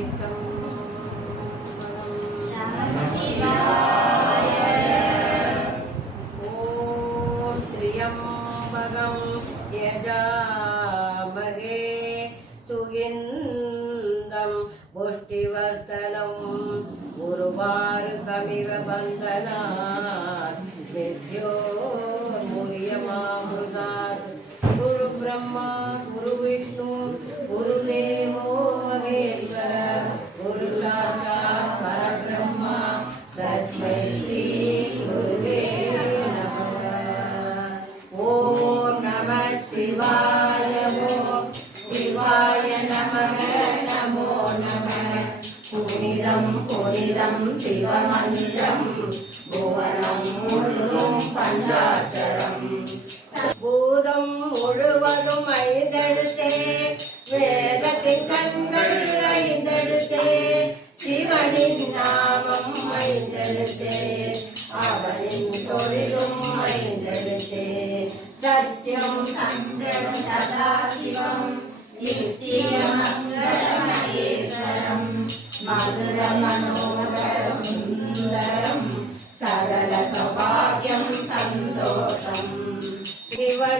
ॐ त्र्यम्बकं यजामहे सुगिन्दं पुष्टिवर्धनं गुरुवारुकमिव बन्धनात् मृत्योर्मुर्यमामृगात् ശിവമന്ത്രം ഭുവനം മുഴുവൻ പഞ്ചാശ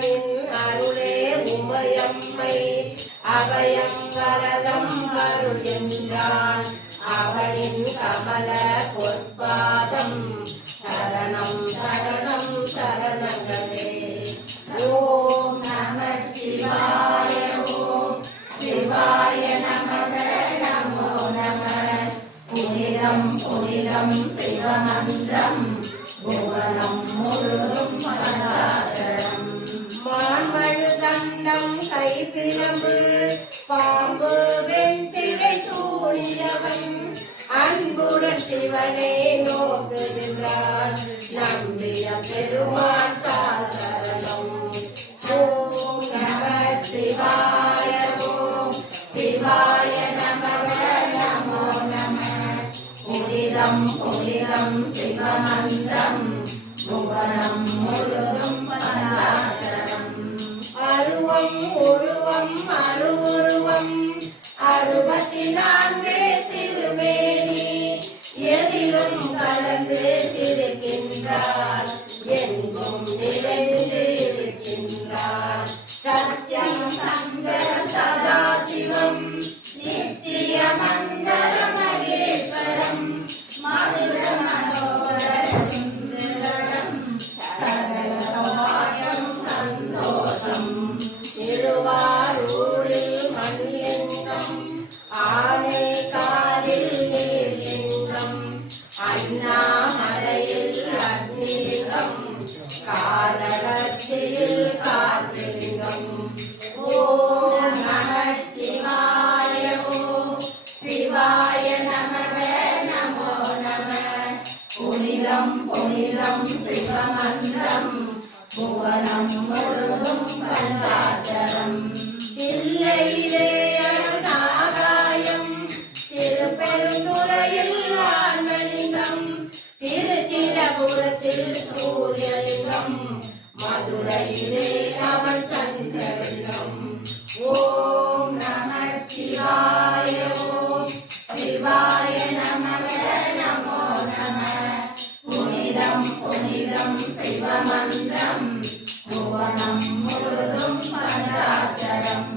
சிவனின் அருளே உமையம்மை அபயம் வரதம் அருள்கின்றான் அவளின் கமல பொற்பாதம் சரணம் சரணம் சரணங்களே ஓம் நம சிவாய ஓம் சிவாய நமக நமோ நம. புனிதம் புனிதம் சிவமந்திரம் புவனம் புனிதம் புனிதம் சிவமந்திரம் புவனம் முழுதும் பஞ்சாச்சரம் தில்லையிலே அருணாகாயம் திருப்பெருந்துறையில் ஆன்மலிங்கம் திருச்சிரபுரத்தில் சூரியலிங்கம் மதுரையிலே அவன் சந்திரலிங்கம் ஓம் நம சிவாய ஓம் சிவாய நமக நமோ நம புனிதம் புனிதம் சிவமந்திரம். புவனம் முழுதும் பஞ்சாச்சரம்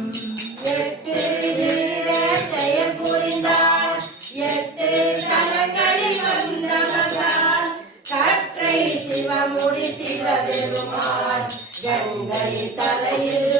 எட்டு தீர செயல் புரிந்தார் எட்டு தலங்களில் வந்தவர்கள் கற்றை சிவமுடி சிவபெருமான் கங்கை தலையில்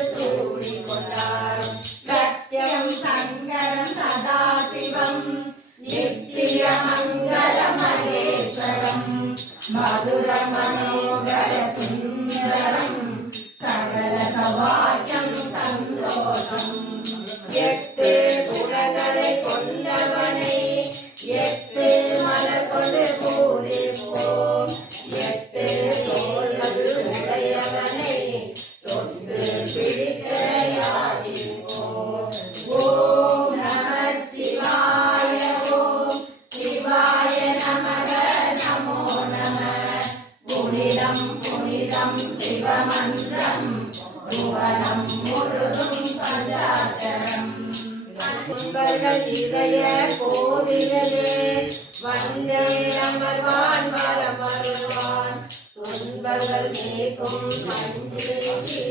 மந்திரவி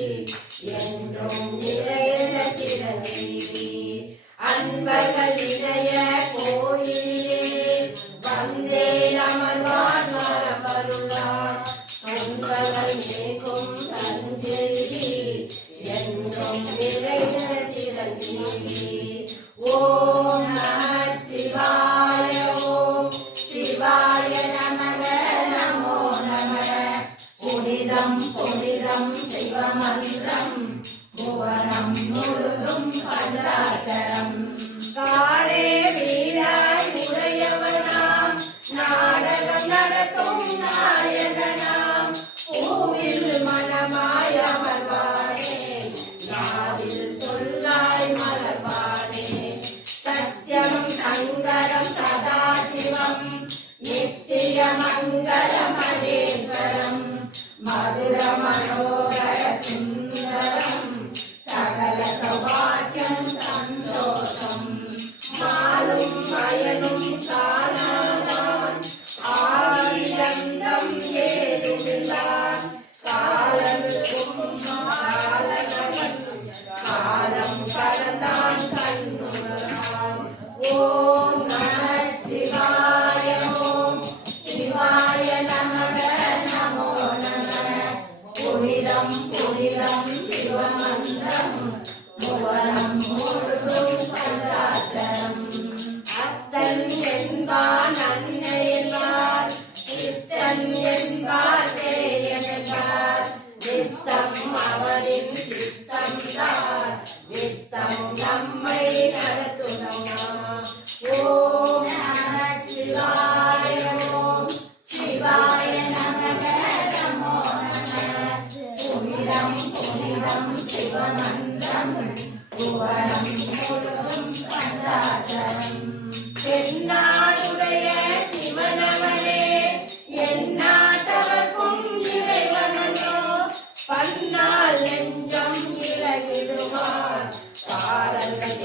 என்றும் நிறைந்த சிறவி அன்பர்கள் இணைய கோயிலே வந்தே அமர்வான் மரபருளான் துன்பங்கள் நீக்கும் தஞ்செய்தி என்றும் நிறைந்த सुन्दरं सदा शिवम् नित्यमङ्ग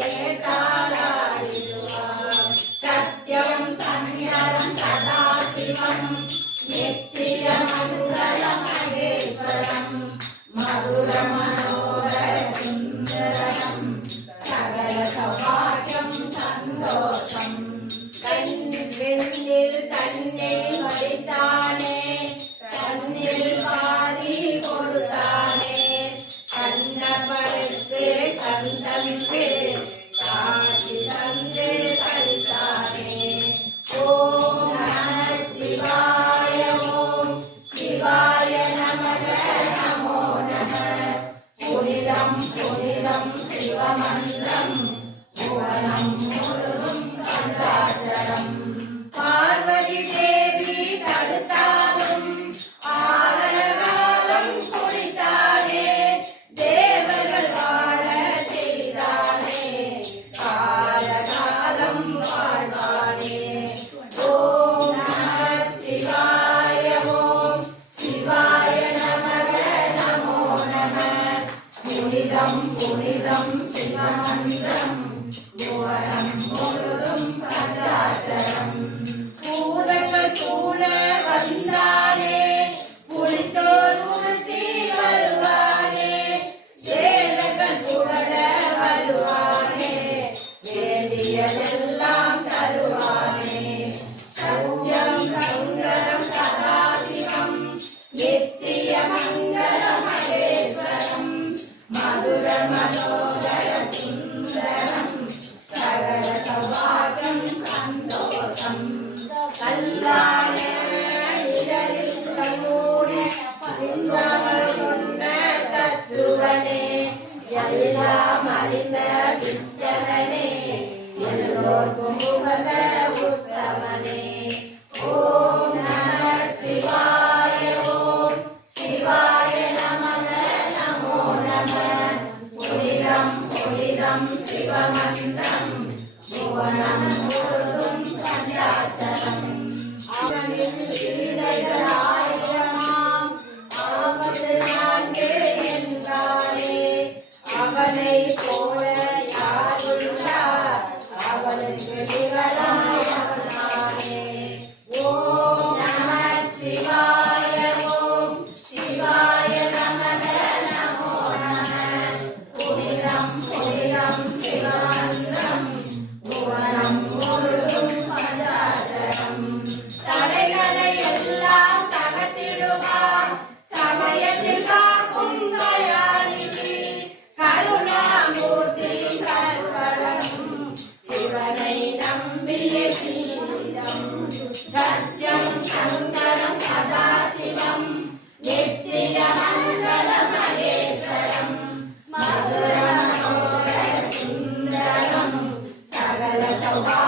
Satan. எல்லாம் அறிந்த வித்தகனே எல்லோர்க்கும் உகந்த the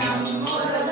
புவனம்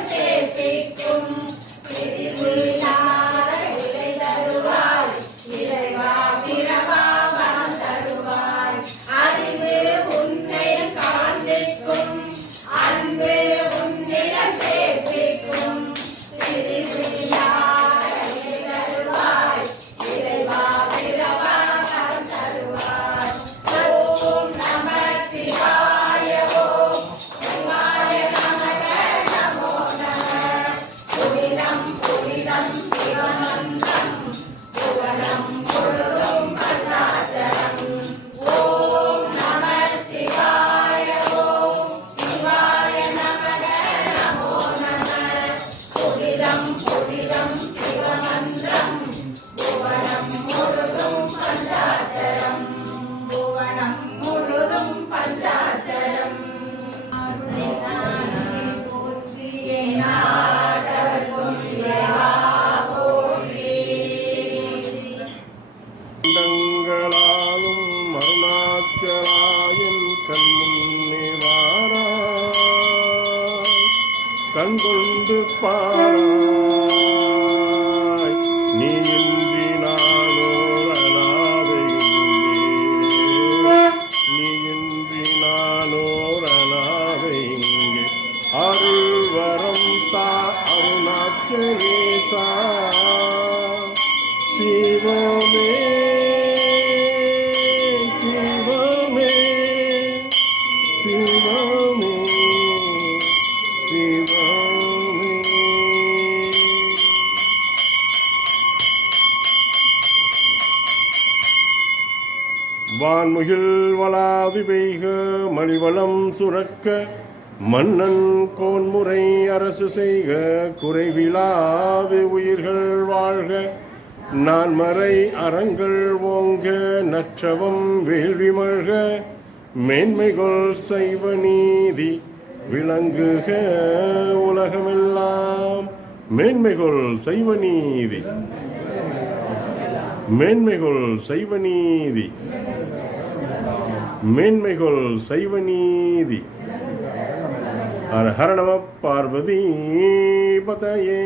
presente. சுரக்க மன்னன் கோன்முறை அரசு செய்க குறைவிலாது உயிர்கள் வாழ்க. நான்மறை அறங்கள் ஓங்க நற்றவம் வேள்வி மழ்க. மேன்மைகொள் சைவ நீதி விளங்குக உலகமெல்லாம். மேன்மைகொள் சைவ நீதி. மேன்மைகொள் சைவ நீதி. மேன்மைகொள் சைவ நீதி. ஹர ஹர நம பார்வதி பதயே